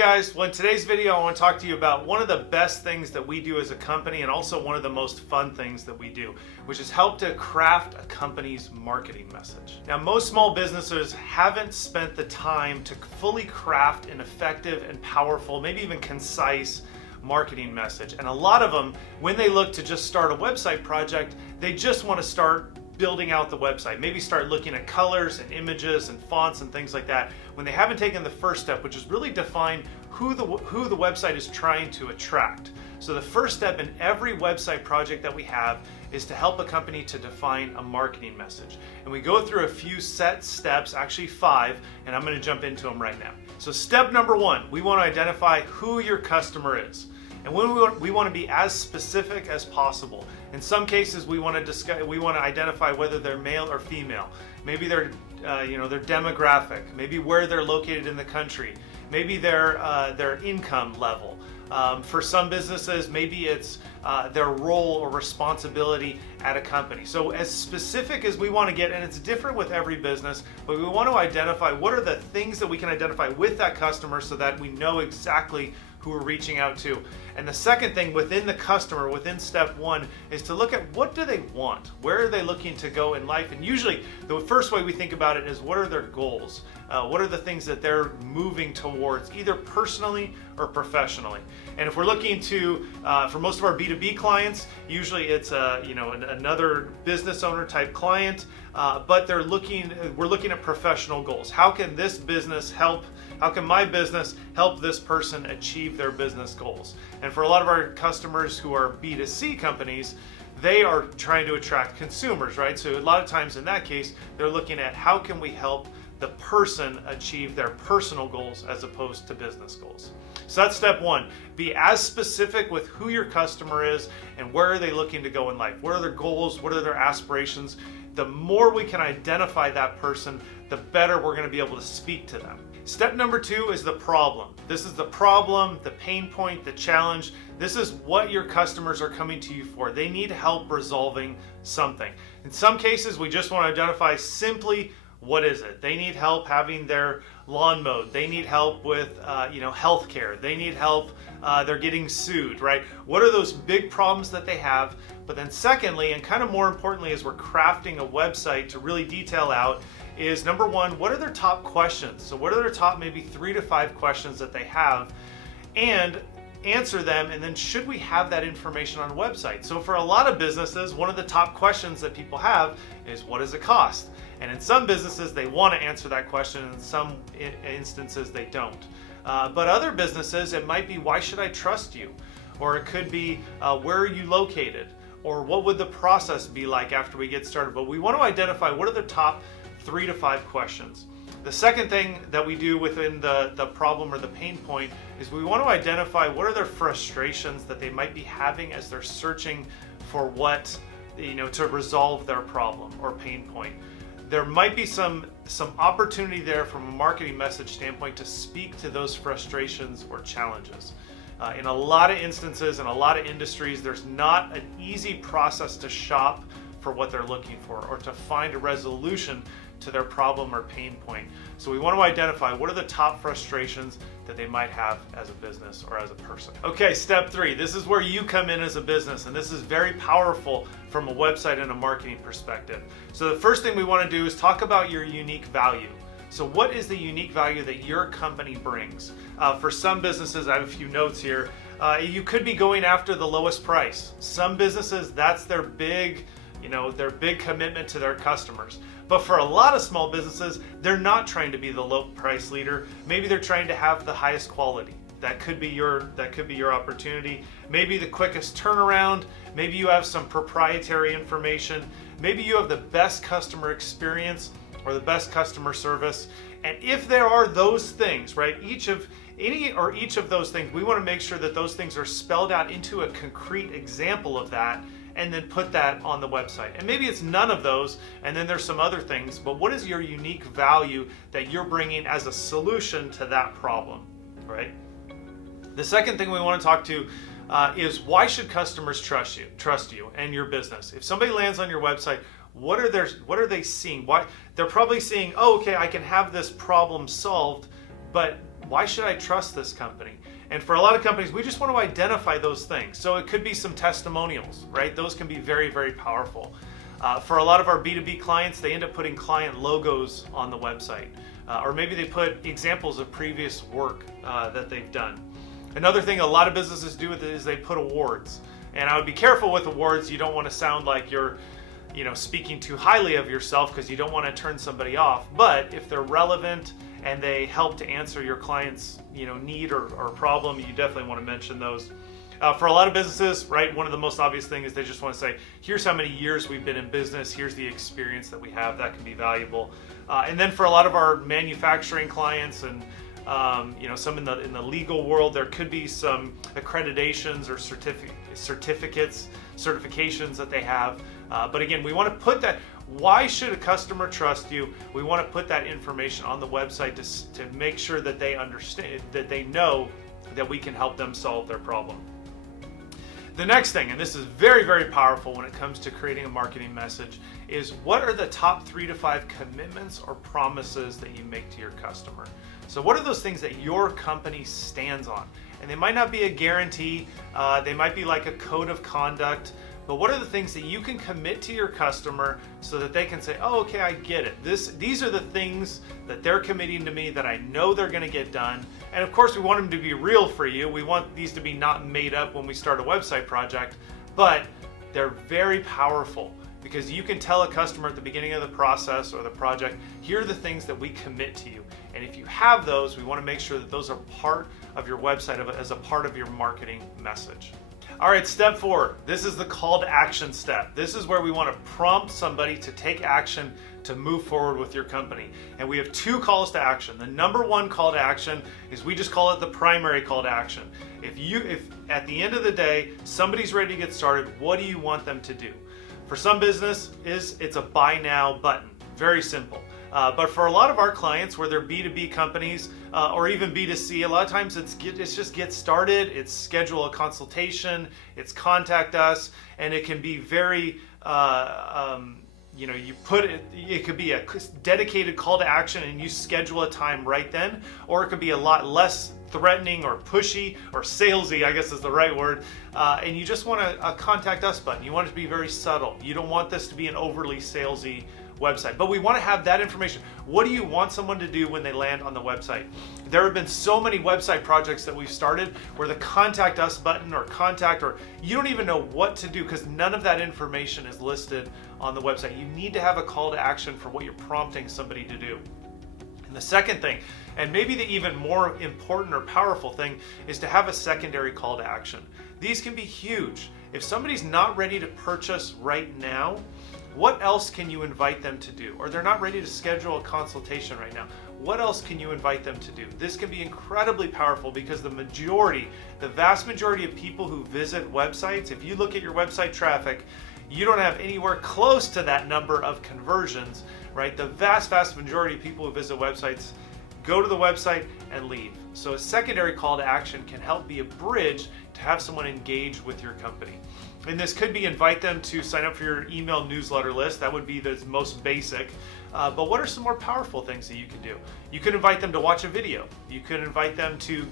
guys, well in today's video I want to talk to you about one of the best things that we do as a company and also one of the most fun things that we do, which is help to craft a company's marketing message. Now most small businesses haven't spent the time to fully craft an effective and powerful, maybe even concise marketing message. And a lot of them, when they look to just start a website project, they just want to start building out the website, maybe start looking at colors and images and fonts and things like that, when they haven't taken the first step, which is really define who the website is trying to attract. So the first step in every website project that we have is to help a company to define a marketing message. And we go through a few set steps, actually 5, and I'm going to jump into them right now. So step number 1, we want to identify who your customer is. And we want to be as specific as possible. In some cases, we want to identify whether they're male or female. Maybe their demographic. Maybe where they're located in the country. Maybe their income level. For some businesses, maybe it's their role or responsibility at a company. So as specific as we want to get, and it's different with every business, but we want to identify what are the things that we can identify with that customer so that we know exactly who we're reaching out to. And the second thing within the customer, within step 1, is to look at what do they want? Where are they looking to go in life? And usually the first way we think about it is what are their goals? What are the things that they're moving towards, either personally or professionally? And if we're looking to, for most of our B2B clients, usually it's another business owner type client, but we're looking at professional goals. How can this business help? How can my business help this person achieve their business goals? And for a lot of our customers who are B2C companies, they are trying to attract consumers, right? So a lot of times in that case, they're looking at how can we help the person achieve their personal goals as opposed to business goals. So that's step 1. Be as specific with who your customer is and where are they looking to go in life. What are their goals? What are their aspirations? The more we can identify that person, the better we're going to be able to speak to them. Step number 2 is the problem. This is the problem, the pain point, the challenge. This is what your customers are coming to you for. They need help resolving something. In some cases, we just want to identify simply what is it. They need help having their lawn mowed. They need help with health care. They need help, they're getting sued, right? What are those big problems that they have? But then secondly, and kind of more importantly, as we're crafting a website to really detail out, is number 1, what are their top questions? So what are their top maybe 3 to 5 questions that they have, and answer them, and then should we have that information on a website? So for a lot of businesses, one of the top questions that people have is what does it cost? And in some businesses, they want to answer that question, and in some instances, they don't. But other businesses, it might be, why should I trust you? Or it could be, where are you located? Or what would the process be like after we get started? But we want to identify what are the top 3 to 5 questions. The second thing that we do within the problem or the pain point is we want to identify what are their frustrations that they might be having as they're searching for what, to resolve their problem or pain point. There might be some opportunity there from a marketing message standpoint to speak to those frustrations or challenges. In a lot of instances, in a lot of industries, there's not an easy process to shop for what they're looking for or to find a resolution to their problem or pain point. So we want to identify what are the top frustrations that they might have as a business or as a person. Okay, step 3. This is where you come in as a business, and this is very powerful from a website and a marketing perspective. So the first thing we want to do is talk about your unique value. So what is the unique value that your company brings? For some businesses, I have a few notes here. You could be going after the lowest price. Some businesses, that's their big commitment to their customers. But for a lot of small businesses, they're not trying to be the low price leader. Maybe they're trying to have the highest quality. That could be your opportunity. Maybe the quickest turnaround. Maybe you have some proprietary information. Maybe you have the best customer experience or the best customer service. And if there are those things, right, each of those things, we want to make sure that those things are spelled out into a concrete example of that, and then put that on the website. And maybe it's none of those, and then there's some other things, but what is your unique value that you're bringing as a solution to that problem, right? The second thing we want to talk to is why should customers trust you and your business? If somebody lands on your website, what are they seeing? Why they're probably seeing, oh, okay, I can have this problem solved, but why should I trust this company? And for a lot of companies, we just want to identify those things. So it could be some testimonials, right? Those can be very, very powerful. For a lot of our B2B clients, they end up putting client logos on the website. Or maybe they put examples of previous work that they've done. Another thing a lot of businesses do with it is they put awards. And I would be careful with awards. You don't want to sound like you're speaking too highly of yourself, because you don't want to turn somebody off. But if they're relevant and they help to answer your client's need or problem, you definitely want to mention those. For a lot of businesses, right, one of the most obvious things is they just want to say, here's how many years we've been in business, here's the experience that we have. That can be valuable. And then for a lot of our manufacturing clients and some in the legal world, there could be some accreditations or certifications that they have. But again, we want to put that. Why should a customer trust you? We want to put that information on the website to make sure that they understand, that they know that we can help them solve their problem. The next thing, and this is very, very powerful when it comes to creating a marketing message, is what are the top 3 to 5 commitments or promises that you make to your customer? So what are those things that your company stands on? And they might not be a guarantee, they might be like a code of conduct, but what are the things that you can commit to your customer so that they can say, oh, okay, I get it. These are the things that they're committing to me that I know they're going to get done. And of course, we want them to be real for you. We want these to be not made up when we start a website project, but they're very powerful because you can tell a customer at the beginning of the process or the project, here are the things that we commit to you. And if you have those, we want to make sure that those are part of your website as a part of your marketing message. All right, step 4. This is the call to action step. This is where we want to prompt somebody to take action to move forward with your company. And we have 2 calls to action. The number 1 call to action is, we just call it the primary call to action. If at the end of the day, somebody's ready to get started, what do you want them to do? For some business, it's a buy now button. Very simple. But for a lot of our clients, where they're B2B companies or even B2C, a lot of times it's just get started, it's schedule a consultation, it's contact us, and it can be very, it could be a dedicated call to action and you schedule a time right then, or it could be a lot less threatening or pushy or salesy, I guess is the right word, and you just want a contact us button. You want it to be very subtle. You don't want this to be an overly salesy website, but we want to have that information. What do you want someone to do when they land on the website? There have been so many website projects that we've started where the contact us button or you don't even know what to do because none of that information is listed on the website. You need to have a call to action for what you're prompting somebody to do. And the second thing, and maybe the even more important or powerful thing, is to have a secondary call to action. These can be huge. If somebody's not ready to purchase right now, what else can you invite them to do? Or they're not ready to schedule a consultation right now. What else can you invite them to do? This can be incredibly powerful because the vast majority of people who visit websites, if you look at your website traffic, you don't have anywhere close to that number of conversions, right? The vast majority of people who visit websites go to the website and leave. So a secondary call to action can help be a bridge to have someone engage with your company. And this could be invite them to sign up for your email newsletter list. That would be the most basic. But what are some more powerful things that you can do? You could invite them to watch a video. You could invite them to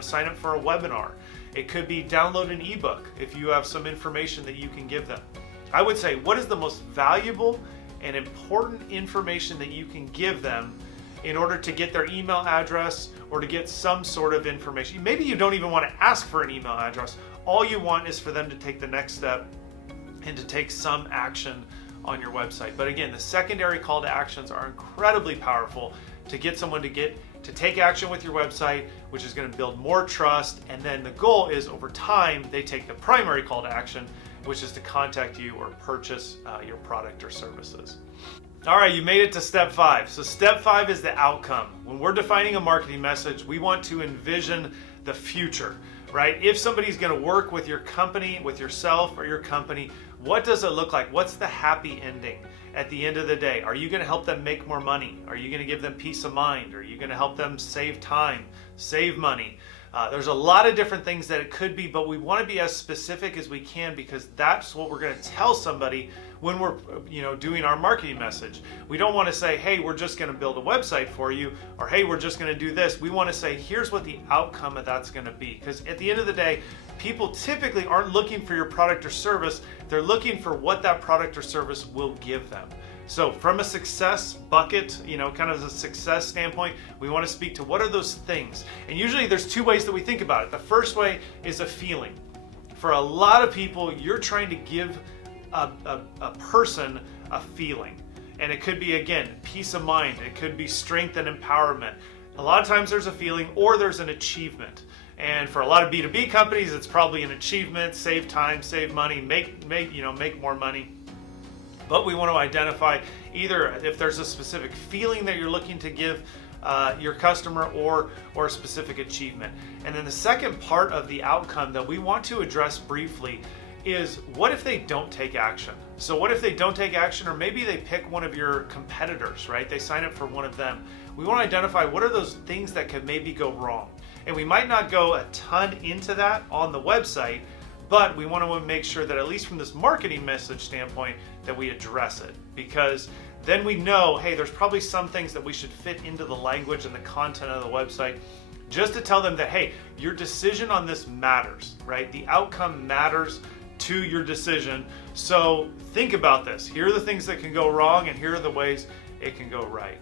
sign up for a webinar. It could be download an ebook if you have some information that you can give them. I would say, what is the most valuable and important information that you can give them in order to get their email address or to get some sort of information? Maybe you don't even want to ask for an email address. All you want is for them to take the next step and to take some action on your website. But again, the secondary call to actions are incredibly powerful to get someone to take action with your website, which is going to build more trust. And then the goal is, over time, they take the primary call to action, which is to contact you or purchase your product or services. All right, you made it to step 5. So step 5 is the outcome. When we're defining a marketing message, we want to envision the future, right? If somebody's going to work with your company, with yourself or your company, what does it look like? What's the happy ending at the end of the day? Are you going to help them make more money? Are you going to give them peace of mind? Are you going to help them save time, save money. There's a lot of different things that it could be, but we want to be as specific as we can because that's what we're going to tell somebody when we're doing our marketing message. We don't want to say, hey, we're just going to build a website for you, or hey, we're just going to do this. We want to say, here's what the outcome of that's going to be. Because at the end of the day, people typically aren't looking for your product or service. They're looking for what that product or service will give them. So from a success bucket, kind of a success standpoint, we want to speak to what are those things. And usually there's two ways that we think about it. The first way is a feeling. For a lot of people, you're trying to give a person a feeling. And it could be, again, peace of mind. It could be strength and empowerment. A lot of times there's a feeling or there's an achievement. And for a lot of B2B companies, it's probably an achievement, save time, save money, make more money. But we want to identify either if there's a specific feeling that you're looking to give your customer or a specific achievement. And then the second part of the outcome that we want to address briefly is what if they don't take action? So what if they don't take action, or maybe they pick one of your competitors, right? They sign up for one of them. We want to identify what are those things that could maybe go wrong. And we might not go a ton into that on the website, but we want to make sure that at least from this marketing message standpoint that we address it, because then we know, hey, there's probably some things that we should fit into the language and the content of the website just to tell them that, hey, your decision on this matters, right? The outcome matters to your decision. So think about this. Here are the things that can go wrong and here are the ways it can go right.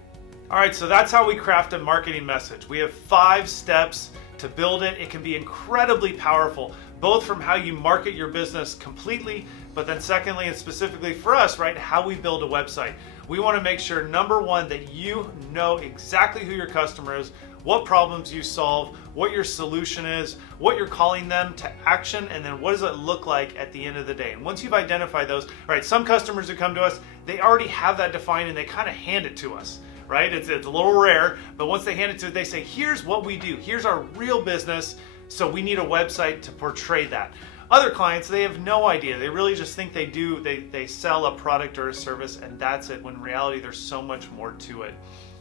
All right, so that's how we craft a marketing message. We have 5 steps to build it. It can be incredibly powerful, both from how you market your business completely, but then secondly, and specifically for us, right, how we build a website. We want to make sure, number one, that you know exactly who your customer is, what problems you solve, what your solution is, what you're calling them to action, and then what does it look like at the end of the day. And once you've identified those, all right, some customers who come to us, they already have that defined and they kind of hand it to us. Right? It's a little rare, but once they hand it to us, they say, here's what we do. Here's our real business. So we need a website to portray that. Other clients, they have no idea. They really just think they sell a product or a service and that's it, when in reality, there's so much more to it.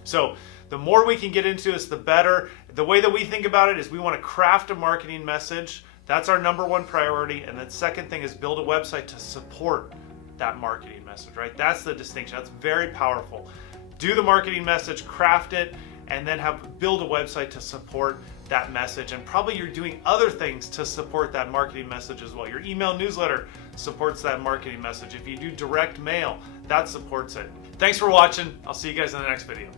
So the more we can get into this, the better. The way that we think about it is we want to craft a marketing message. That's our number one priority. And the second thing is build a website to support that marketing message, right? That's the distinction. That's very powerful. Do the marketing message, craft it, and then build a website to support that message. And probably you're doing other things to support that marketing message as well. Your email newsletter supports that marketing message. If you do direct mail, that supports it. Thanks for watching. I'll see you guys in the next video.